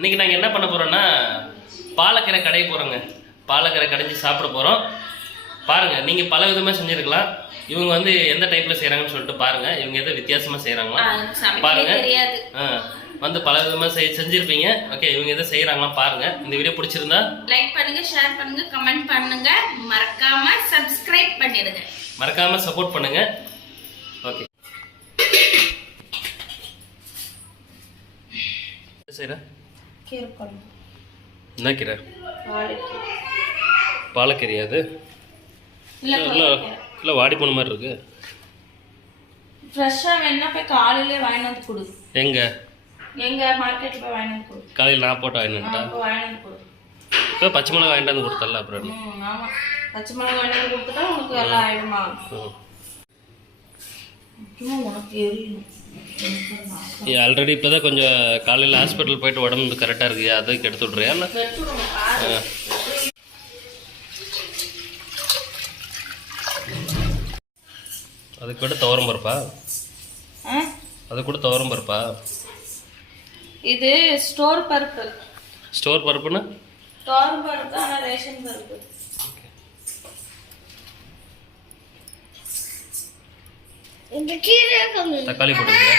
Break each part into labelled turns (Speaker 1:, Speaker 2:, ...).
Speaker 1: இன்னைக்கு நாங்கள் என்ன பண்ண போறோம்னா பாலக்கீரை கடைய போகிறோங்க பாலக்கீரை கடைஞ்சி சாப்பிட போகிறோம் பாருங்க நீங்கள் பல விதமாக செஞ்சுருக்கலாம். இவங்க வந்து எந்த டைப்பில் செய்கிறாங்கன்னு சொல்லிட்டு பாருங்க. இவங்க எதோ வித்தியாசமாக செய்கிறாங்களா
Speaker 2: சமைக்கவே
Speaker 1: பாருங்க.
Speaker 2: தெரியாது.
Speaker 1: ஆ வந்து பல விதமாக செய் செஞ்சுருப்பீங்க. ஓகே இவங்க எதோ செய்கிறாங்களா பாருங்க. இந்த வீடியோ பிடிச்சிருந்தா
Speaker 2: லைக் பண்ணுங்க ஷேர் பண்ணுங்க கமெண்ட் பண்ணுங்க. மறக்காம சப்ஸ்கிரைப் பண்ணிடுங்க.
Speaker 1: மறக்காமல் சப்போர்ட் பண்ணுங்க. ஓகே செய்கிற
Speaker 2: கீரை குழம்பு
Speaker 1: என்ன கீரை? பாலக்கீரையா அது?
Speaker 2: இல்ல
Speaker 1: இல்லை வாடி போன மாதிரி இருக்கு.
Speaker 2: ஃப்ரெஷ்ஷா வேணா போய் காலையிலே வாங்கிட்டு வந்து கொடு.
Speaker 1: எங்க?
Speaker 2: எங்க மார்க்கெட்ல போய் வந்து கொடு.
Speaker 1: காலையில் நான் போட்ட வாங்கிட்டு
Speaker 2: வந்து கொடு.
Speaker 1: இப்போ பச்சை மிளகா வாங்கிட்டு வந்து கொடுத்தல அப்புறம் என்ன?
Speaker 2: ம் ஆமா. பச்சை மிளகா வாங்கிட்டு வந்து கொடுத்துட்டா உனக்கு எல்லாம் ஆயிடுமா?
Speaker 1: ஆல்ரெடி இப்போ தான் கொஞ்சம் காலையில் ஹாஸ்பிட்டல் போயிட்டு உடம்பு கரெக்டாக இருக்கு. அதுக்கு எடுத்து விட்றியா அது கூட துவரம் பருப்பா? அது கூட துவரம் பருப்பா?
Speaker 2: இது ஸ்டோர் பருப்பு.
Speaker 1: ஸ்டோர் பருப்புன்னா?
Speaker 2: ஸ்டோர் பருப்பு ஆனா ரேஷன் பருப்பு.
Speaker 1: தக்காளி போட்டுக்கங்க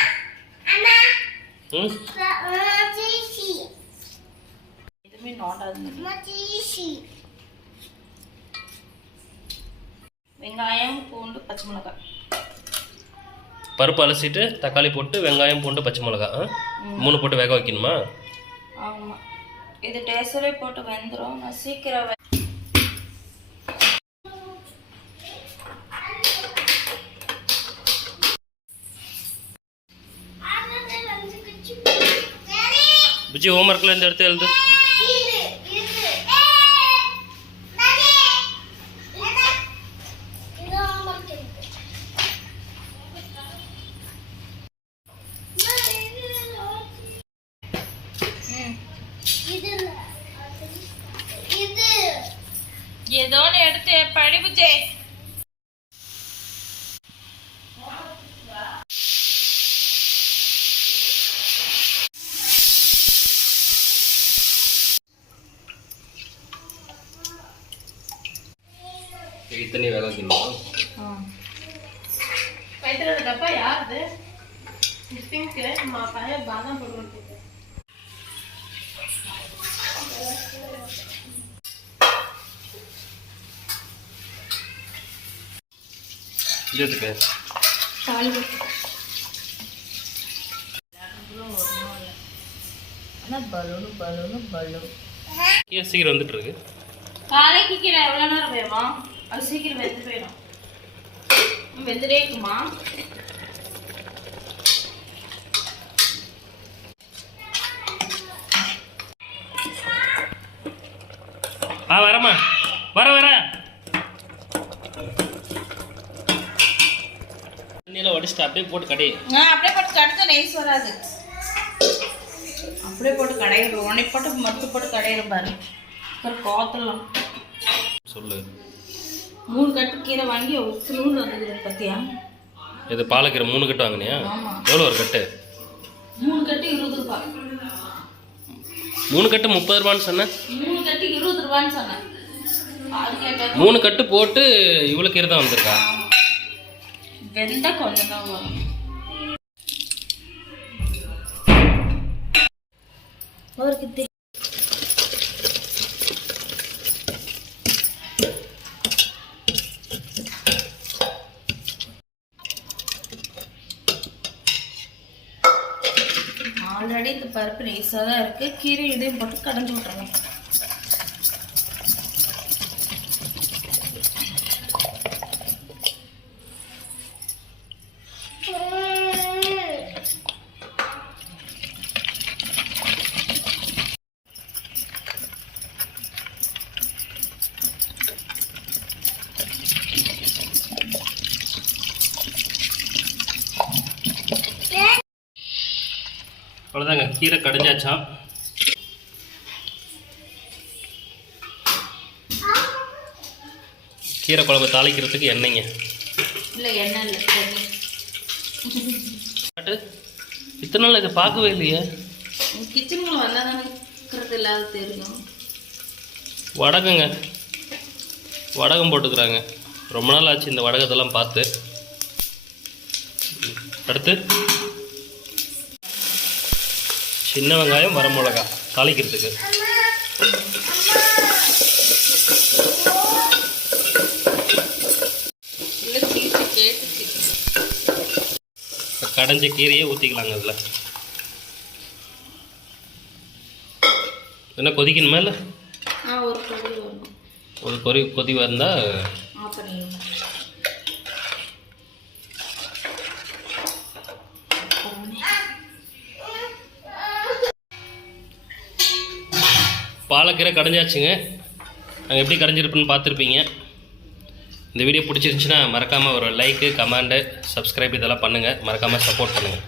Speaker 2: வெங்காயம் பூண்டு பச்சை மிளகாய்.
Speaker 1: பருப்பு அலசிட்டு தக்காளி போட்டு வெங்காயம் பூண்டு பச்சை மிளகா ஆ? மூணு போட்டு வேக வைக்கணுமா?
Speaker 2: ஆமா. இது டேஸ்டரே போட்டு வெந்துடும் நான் சீக்கிரம் வெ-
Speaker 1: புஜி ஹோம்ஒர்க்கில் இந்த இடத்த எழுது.
Speaker 2: ஏதோன்னு எடுத்து படி புஜே
Speaker 1: இத்தனை வேக வைக்கணுமா
Speaker 2: வயிற்றுல டப்பா யாருது பிங்க்கு மா பையன் பாதாம் போட்டு ஆனால் பலூனு பலூனு பலூன்.
Speaker 1: ஏன் சீக்கிரம் வந்துட்டு இருக்கு?
Speaker 2: காலைக்கு கீரை எவ்வளோ நேரம் வேணுமா? அது சீக்கிரம் வெந்து போயிடும். வெந்துட்டே இருக்குமா?
Speaker 1: ஆ வரமா வர வர. தண்ணியெல்லாம் வடிச்சிட்டு அப்படியே போட்டு கடை.
Speaker 2: அப்படியே போட்டு கடுத்த நெய்ஸ் வராது அப்படியே போட்டு கடையிடும் உடனே போட்டு மொத்த போட்டு கடையிடும் பாரு. ஒரு கோத்தலாம்
Speaker 1: சொல்லு.
Speaker 2: மூணு கட்டு கீரை வாங்கி ஒரு நூல் வந்துக்குது பத்தியா?
Speaker 1: இது பாலக்கீரை மூணு கட்டு வாங்கினியா?
Speaker 2: ஆமா.
Speaker 1: எவ்வளோ ஒரு கட்டு?
Speaker 2: மூணு கட்டு இருபது ரூபாய்
Speaker 1: மூணு கட்டு முப்பது ரூபான்னு சொன்னேன்
Speaker 2: மூணு கட்டு இருபது ரூபான்னு சொன்னேன்
Speaker 1: மூணு கட்டு போட்டு இவ்வளோ கீரை தான் வந்திருக்கா?
Speaker 2: வெந்தா கொஞ்சம் தான் வரும். அவருக்கு தெ- ஆல்ரெடி இந்த பருப்பு நைஸாக தான் இருக்குது கீரை இதையும் போட்டு கடைஞ்சி விட்ருங்க
Speaker 1: அவ்வளோதாங்க கீரை கடைஞ்சாச்சாம் கீரை குழம்பு தாளிக்கிறதுக்கு எண்ணெய்ங்க.
Speaker 2: இல்லை எண்ணெய் இல்லை
Speaker 1: இத்தனை நாள் இதை பார்க்கவே இல்லையே.
Speaker 2: கிச்சனுக்குள்ள வந்தால் தானே அது தெரியும்.
Speaker 1: வடகங்க வடகம் போட்டுக்கிறாங்க. ரொம்ப நாள் ஆச்சு இந்த வடகத்தெல்லாம் பார்த்து. அடுத்து? சின்ன வெங்காயம் வரமிளகா தாளிக்கிறதுக்கு. கடைஞ்ச கீரையை ஊற்றிக்கலாங்க அதில் என்ன கொதிக்கணுமா இல்லை?
Speaker 2: ஒரு கொதி
Speaker 1: வந்தால் பாலக்கீரை கடைஞ்சாச்சுங்க. நாங்கள் எப்படி கடைஞ்சிருப்புன்னு பார்த்துருப்பீங்க. இந்த வீடியோ பிடிச்சிருந்துச்சுன்னா மறக்காமல் ஒரு லைக்கு கமெண்டு சப்ஸ்கிரைப் இதெல்லாம் பண்ணுங்கள் மறக்காமல் சப்போர்ட் பண்ணுங்கள்